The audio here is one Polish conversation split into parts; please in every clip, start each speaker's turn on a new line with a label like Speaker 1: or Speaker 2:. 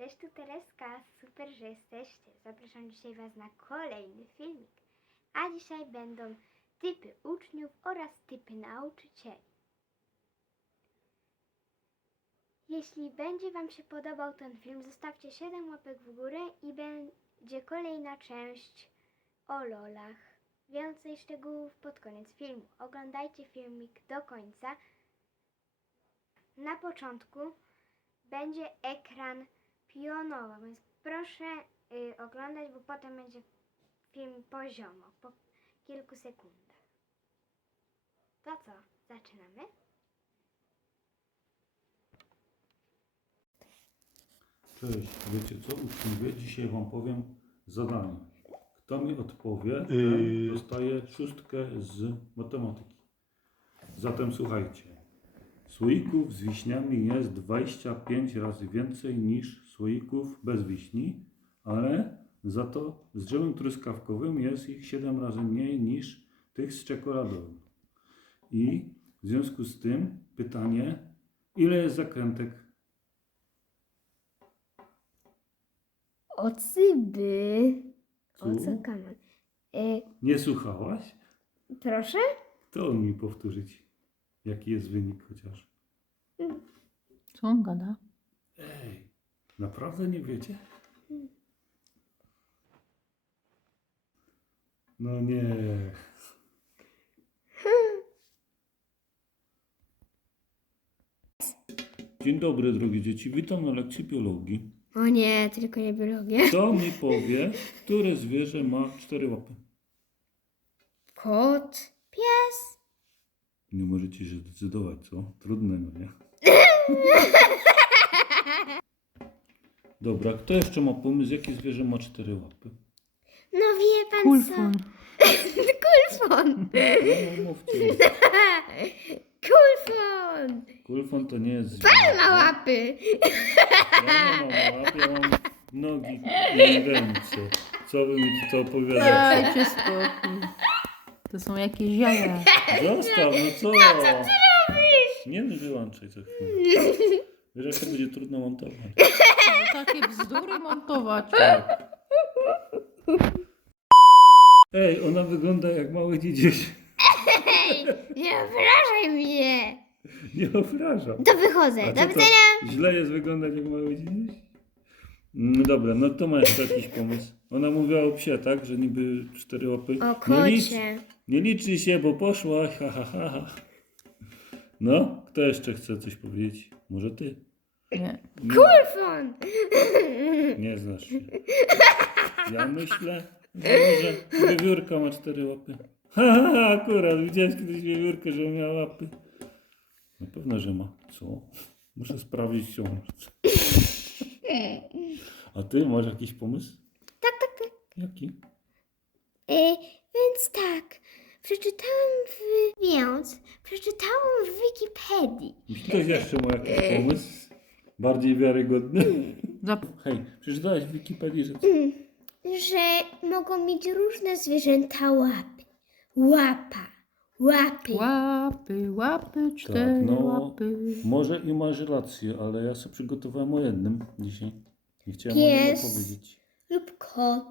Speaker 1: Cześć, tu Tereska. Super, że jesteście. Zapraszam dzisiaj Was na kolejny filmik. A dzisiaj będą typy uczniów oraz typy nauczycieli. Jeśli będzie Wam się podobał ten film, zostawcie 7 łapek w górę i będzie kolejna część o lolach. Więcej szczegółów pod koniec filmu. Oglądajcie filmik do końca. Na początku będzie ekran pionowo, więc proszę oglądać, bo potem będzie film poziomo, po kilku sekundach. To co? Zaczynamy?
Speaker 2: Cześć, wiecie co, uczciwie, dzisiaj Wam powiem zadanie. Kto mi odpowie, ten dostaje 6 z matematyki. Zatem słuchajcie. Słoików z wiśniami jest 25 razy więcej niż słoików bez wiśni, ale za to z drzewem truskawkowym jest ich 7 razy mniej niż tych z czekoladowym. I w związku z tym pytanie, ile jest zakrętek?
Speaker 1: Ocyby.
Speaker 2: Co?
Speaker 1: Ocykaman.
Speaker 2: Nie słuchałaś?
Speaker 1: Proszę?
Speaker 2: To mi powtórzyć, jaki jest wynik chociaż.
Speaker 3: Co on gada?
Speaker 2: Ej, naprawdę nie wiecie? No nie. Dzień dobry, drogie dzieci. Witam na lekcji biologii.
Speaker 1: O nie, tylko nie biologia.
Speaker 2: Kto mi powie, które zwierzę ma 4 łapy?
Speaker 1: Kot. Pies.
Speaker 2: Nie możecie się zdecydować, co? Trudne, no nie? Dobra, kto jeszcze ma pomysł, jakie zwierzę ma 4 łapy?
Speaker 1: No wie pan
Speaker 3: Kulfon.
Speaker 1: co? Kulfon.
Speaker 2: No, mówcie.
Speaker 1: Kulfon.
Speaker 2: Kulfon to nie jest zwierzę.
Speaker 1: Ma łapy.
Speaker 2: Ja nie mam łap, ja mam nogi i ręce. Co wy mi tu opowiadacie?
Speaker 3: Dajcie spokój. To są jakieś jaja.
Speaker 2: Zostaw, no co?
Speaker 1: Co ty robisz?
Speaker 2: Nie wyłączaj co chwilę. Wiesz, jak to będzie trudno montować.
Speaker 3: No, takie bzdury montować.
Speaker 2: Tak. Ej, ona wygląda jak mały dzidziuś.
Speaker 1: Ej, nie obrażaj mnie.
Speaker 2: Nie obrażam.
Speaker 1: To wychodzę.
Speaker 2: A
Speaker 1: Do
Speaker 2: co to
Speaker 1: widzenia.
Speaker 2: źle jest wyglądać jak mały dzidziuś? No dobra, no to masz jakiś pomysł. Ona mówiła o psie, tak? Że niby 4 łapy.
Speaker 1: O
Speaker 2: Nie,
Speaker 1: kocie.
Speaker 2: nie liczy się, bo poszłaś. Ha, ha, ha, ha. No, kto jeszcze chce coś powiedzieć? Może ty?
Speaker 3: Nie.
Speaker 1: Kulfon.
Speaker 2: Nie znasz się. Ja myślę, że może wiewiórka ma 4 łapy. Ha, ha, ha, akurat, widziałeś kiedyś wiewiórkę, że miała łapy? Na pewno, że ma. Co? Muszę sprawdzić książce. A ty masz jakiś pomysł?
Speaker 1: Tak.
Speaker 2: Jaki?
Speaker 1: Więc tak. Przeczytałam w Wikipedii.
Speaker 2: Ktoś jeszcze ma jakiś pomysł? Bardziej wiarygodny?
Speaker 3: Zap-
Speaker 2: Hej, przeczytałeś w Wikipedii, że co?
Speaker 1: Że mogą mieć różne zwierzęta łapy. Łapy.
Speaker 3: Łapy, 4
Speaker 2: no.
Speaker 3: łapy.
Speaker 2: Może i masz rację, ale ja sobie przygotowałem o jednym dzisiaj. I chciałem o nim
Speaker 1: Pies.
Speaker 2: opowiedzieć.
Speaker 1: Lub kot.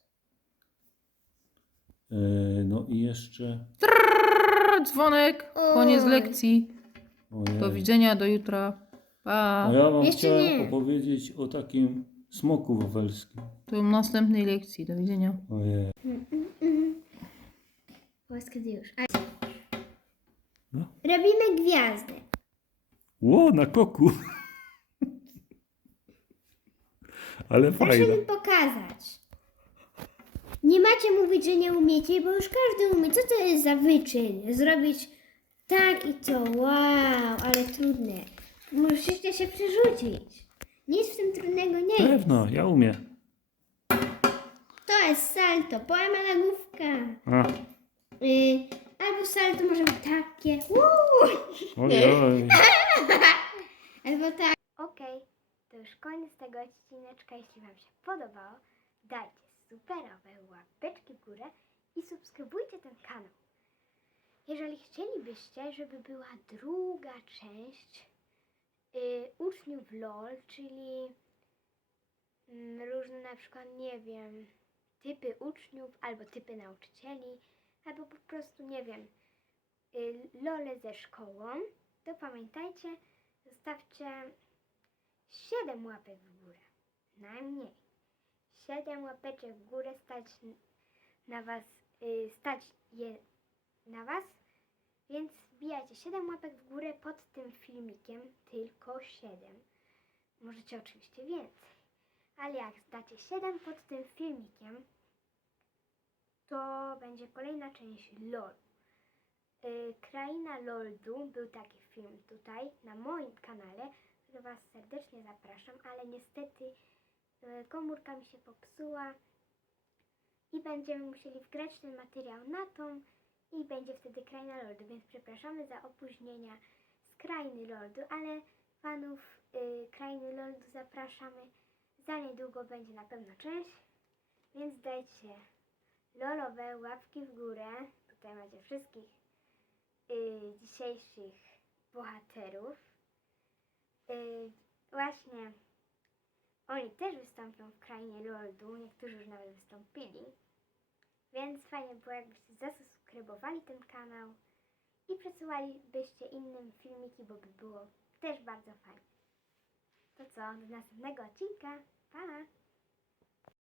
Speaker 2: No i jeszcze...
Speaker 3: Dzwonek.
Speaker 1: Oj.
Speaker 3: Koniec lekcji.
Speaker 2: Ojej.
Speaker 3: Do widzenia, do jutra. Pa.
Speaker 2: A ja wam
Speaker 1: Jeszcze
Speaker 2: chciałem
Speaker 1: nie.
Speaker 2: opowiedzieć o takim smoku wawelskim.
Speaker 3: Do następnej lekcji. Do widzenia.
Speaker 2: Ojej.
Speaker 1: Kiedy już.
Speaker 2: No.
Speaker 1: Robimy gwiazdę.
Speaker 2: Ło, na koku. Ale
Speaker 1: Proszę
Speaker 2: fajna.
Speaker 1: mi pokazać. Nie macie mówić, że nie umiecie, bo już każdy umie. Co to jest za wyczyn? Zrobić tak i to. Wow, ale trudne. Musicie się przerzucić. Nic w tym trudnego nie jest.
Speaker 2: Pewno, ja umiem.
Speaker 1: To jest salto, połamana główka.
Speaker 2: A,
Speaker 1: Albo salto może być takie. Woo!
Speaker 2: ojej.
Speaker 1: Albo tak. Okej, to już koniec tego odcineczka. Jeśli Wam się podobało, dajcie superowe łapeczki w górę i subskrybujcie ten kanał. Jeżeli chcielibyście, żeby była druga część uczniów LOL, czyli różne na przykład, nie wiem, typy uczniów albo typy nauczycieli, albo po prostu, nie wiem, lole ze szkołą, to pamiętajcie, zostawcie 7 łapek w górę. Najmniej. 7 łapeczek w górę na was, stać je na was, więc wbijajcie 7 łapek w górę pod tym filmikiem, tylko 7. Możecie oczywiście więcej, ale jak zdacie 7 pod tym filmikiem, to będzie kolejna część LOL. Kraina Loldu, był taki film tutaj na moim kanale, do was serdecznie zapraszam, ale niestety komórka mi się popsuła i będziemy musieli wgrać ten materiał na tą i będzie wtedy Kraina Loldu, więc przepraszamy za opóźnienia z Krainy Loldu, ale fanów Krainy Loldu zapraszamy. Za niedługo będzie na pewno część, więc dajcie lolowe łapki w górę. Tutaj macie wszystkich dzisiejszych bohaterów. Właśnie oni też wystąpią w Krainie Loldu, niektórzy już nawet wystąpili, więc fajnie było, jakbyście zasubskrybowali ten kanał i przesyłalibyście innym filmiki, bo by było też bardzo fajnie. To co, do następnego odcinka, pa!